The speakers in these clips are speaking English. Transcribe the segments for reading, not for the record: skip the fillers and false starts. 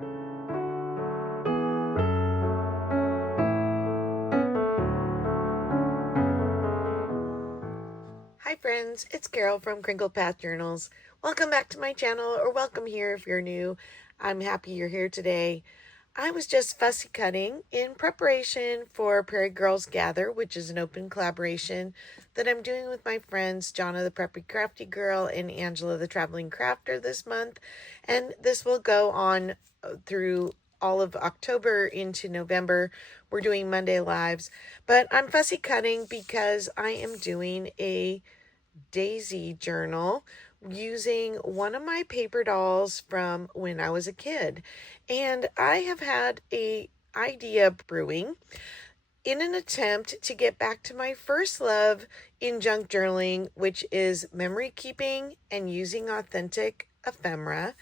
Hi friends, it's Carol from Crinkle Path Journals. Welcome back to my channel, or welcome here if you're new. I'm happy you're here today. I was just fussy cutting in preparation for Prairie Girls Gather, which is an open collaboration that I'm doing with my friends Jonna the Preppy Crafty Girl and Angela the Traveling Crafter this month. And this will go on through all of October into November. We're doing Monday lives, but I'm fussy cutting because I am doing a daisy journal using one of my paper dolls from when I was a kid. And I have had a idea brewing in an attempt to get back to my first love in junk journaling, which is memory keeping and using authentic ephemera.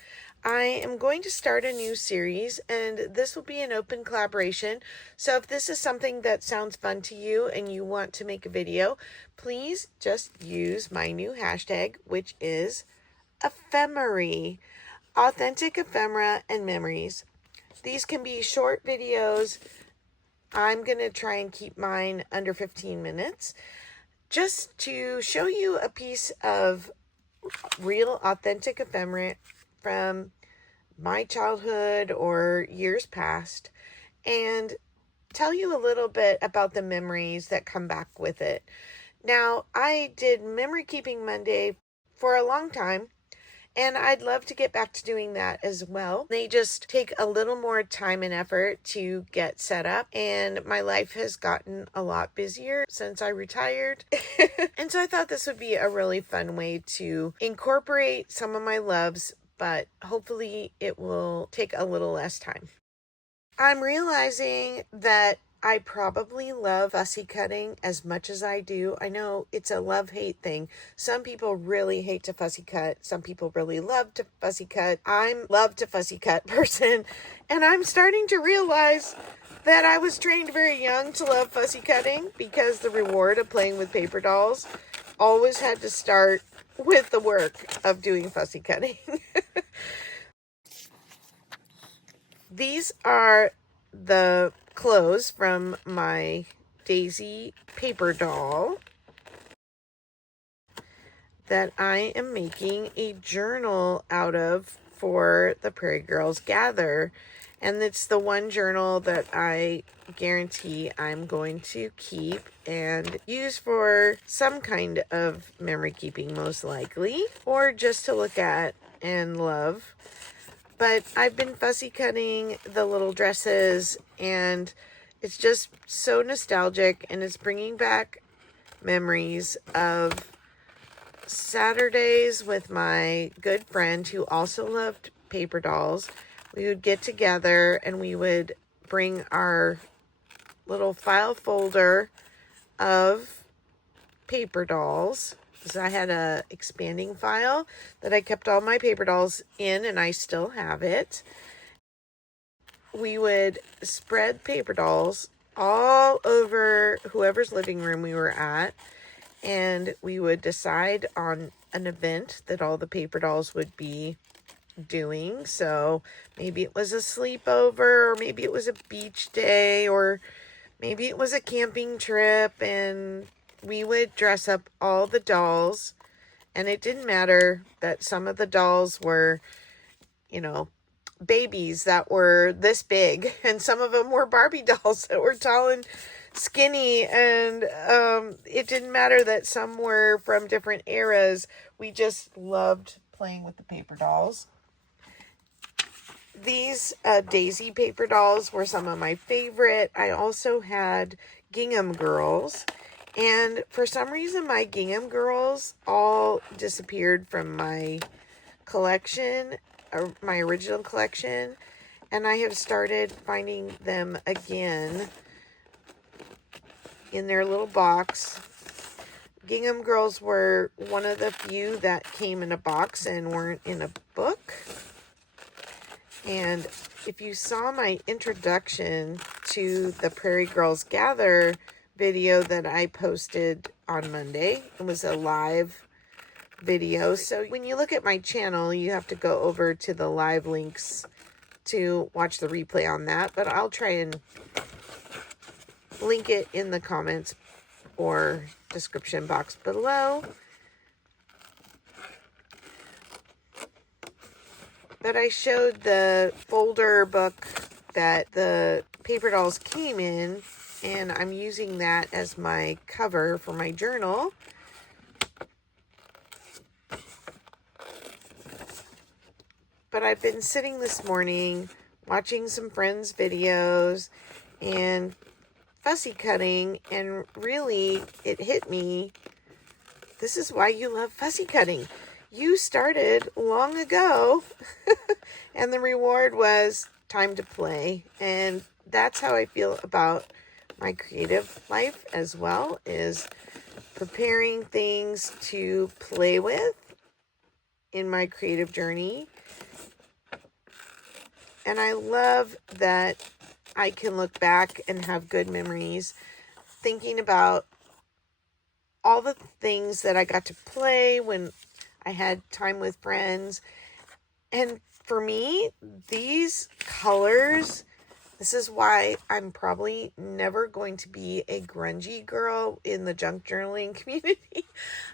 I am going to start a new series, and this will be an open collaboration. So if this is something that sounds fun to you and you want to make a video, please just use my new hashtag, which is ephemery, authentic ephemera and memories. These can be short videos. I'm going to try and keep mine under 15 minutes just to show you a piece of real authentic ephemera from my childhood or years past, and tell you a little bit about the memories that come back with it. Now, I did Memory Keeping Monday for a long time, and I'd love to get back to doing that as well. They just take a little more time and effort to get set up, and my life has gotten a lot busier since I retired. And so I thought this would be a really fun way to incorporate some of my loves, but hopefully it will take a little less time. I'm realizing that I probably love fussy cutting as much as I do. I know it's a love-hate thing. Some people really hate to fussy cut. Some people really love to fussy cut. I'm love to fussy cut person, and I'm starting to realize that I was trained very young to love fussy cutting because the reward of playing with paper dolls always had to start with the work of doing fussy cutting. These are the clothes from my Daisy paper doll that I am making a journal out of for the Prairie Girls Gather. And it's the one journal that I guarantee I'm going to keep and use for some kind of memory keeping, most likely, or just to look at and love. But I've been fussy cutting the little dresses, and it's just so nostalgic, and it's bringing back memories of Saturdays with my good friend who also loved paper dolls. We would get together and we would bring our little file folder of paper dolls, because I had a expanding file that I kept all my paper dolls in, and I still have it. We would spread paper dolls all over whoever's living room we were at, and we would decide on an event that all the paper dolls would be doing. So maybe it was a sleepover, or maybe it was a beach day, or maybe it was a camping trip, and we would dress up all the dolls. And it didn't matter that some of the dolls were, babies that were this big, and some of them were Barbie dolls that were tall and skinny, and it didn't matter that some were from different eras. We just loved playing with the paper dolls. These Daisy paper dolls were some of my favorite. I also had Gingham Girls, and for some reason my Gingham Girls all disappeared from my collection, or my original collection, and I have started finding them again in their little box. Gingham Girls were one of the few that came in a box and weren't in a book. And if you saw my introduction to the Prairie Girls Gather video that I posted on Monday, it was a live video. So when you look at my channel, you have to go over to the live links to watch the replay on that, but I'll try and link it in the comments or description box below. But I showed the folder book that the paper dolls came in, and I'm using that as my cover for my journal. But I've been sitting this morning watching some friends' videos and fussy cutting, and really it hit me. This is why you love fussy cutting. You started long ago and the reward was time to play. And that's how I feel about my creative life as well, is preparing things to play with in my creative journey. And I love that I can look back and have good memories thinking about all the things that I got to play when I had time with friends. And for me, these colors, this is why I'm probably never going to be a grungy girl in the junk journaling community.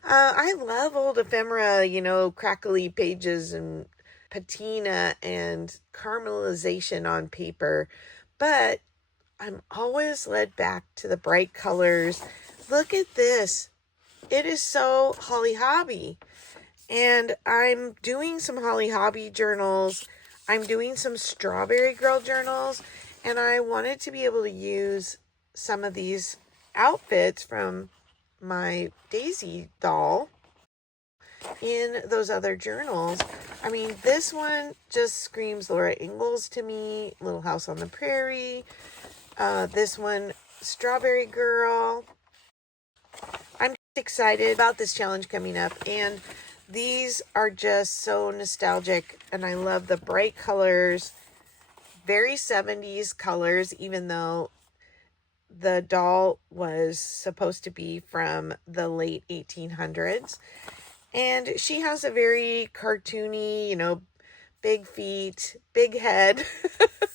I love old ephemera, you know, crackly pages and patina and caramelization on paper. But I'm always led back to the bright colors. Look at this. It is so Holly Hobby. And I'm doing some Holly Hobby journals. I'm doing some Strawberry Girl journals. And I wanted to be able to use some of these outfits from my Daisy doll in those other journals. I mean, this one just screams Laura Ingalls to me. Little House on the Prairie. This one, Strawberry Girl. I'm excited about this challenge coming up, and these are just so nostalgic, and I love the bright colors, very 70s colors, even though the doll was supposed to be from the late 1800s. And she has a very cartoony, you know, big feet, big head,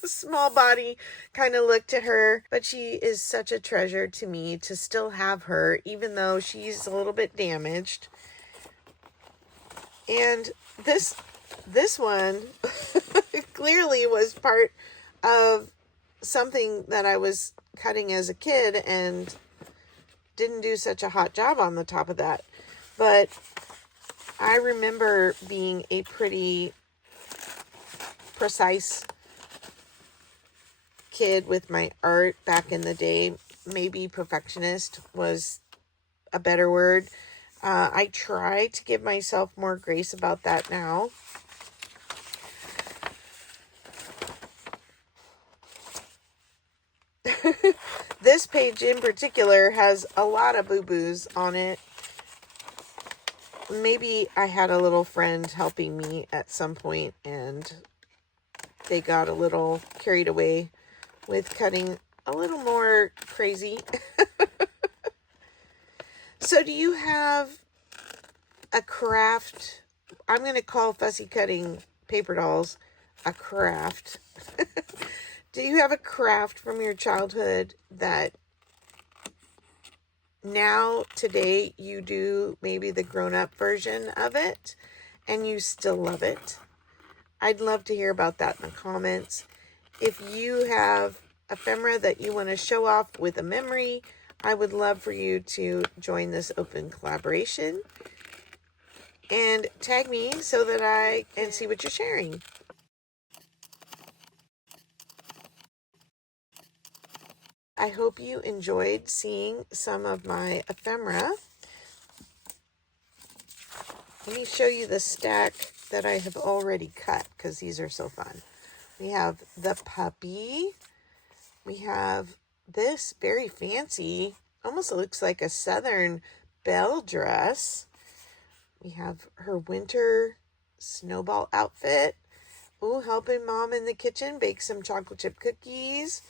small body kind of look to her. But she is such a treasure to me to still have her, even though she's a little bit damaged. And this one clearly was part of something that I was cutting as a kid and didn't do such a hot job on the top of that. But I remember being a pretty precise kid with my art back in the day. Maybe perfectionist was a better word. I try to give myself more grace about that now. This page in particular has a lot of boo-boos on it. Maybe I had a little friend helping me at some point and they got a little carried away with cutting a little more crazy. So do you have a craft? I'm going to call fussy cutting paper dolls a craft. Do you have a craft from your childhood that now, today, you do maybe the grown-up version of it and you still love it? I'd love to hear about that in the comments. If you have ephemera that you want to show off with a memory, I would love for you to join this open collaboration and tag me so that I can see what you're sharing. I hope you enjoyed seeing some of my ephemera. Let me show you the stack that I have already cut because these are so fun. We have the puppy. We have this very fancy, almost looks like a southern belle dress. We have her winter snowball outfit. Ooh, helping mom in the kitchen bake some chocolate chip cookies.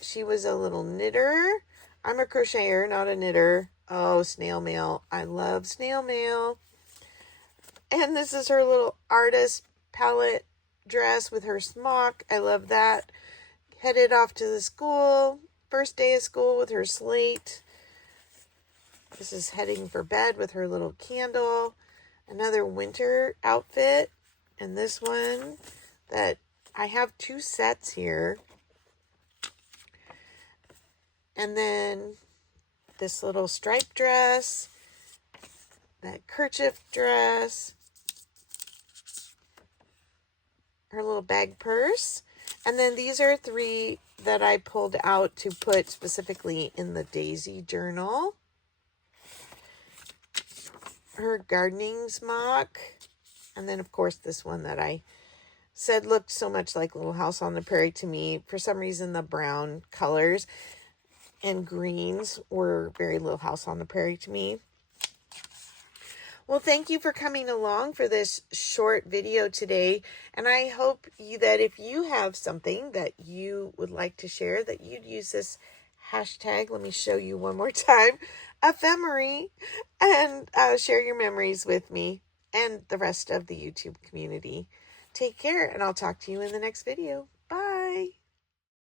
She was a little knitter. I'm a crocheter, not a knitter. Oh, snail mail. I love snail mail. And this is her little artist palette dress with her smock. I love that. Headed off to the school. First day of school with her slate. This is heading for bed with her little candle. Another winter outfit. And this one that I have 2 sets here. And then this little striped dress. That kerchief dress. Her little bag purse. And then these are 3 that I pulled out to put specifically in the Daisy journal. Her gardening smock. And then, of course, this one that I said looked so much like Little House on the Prairie to me. For some reason, the brown colors and greens were very Little House on the Prairie to me. Well, thank you for coming along for this short video today. And I hope that if you have something that you would like to share, that you'd use this hashtag. Let me show you one more time. Ephemera. And share your memories with me and the rest of the YouTube community. Take care, and I'll talk to you in the next video.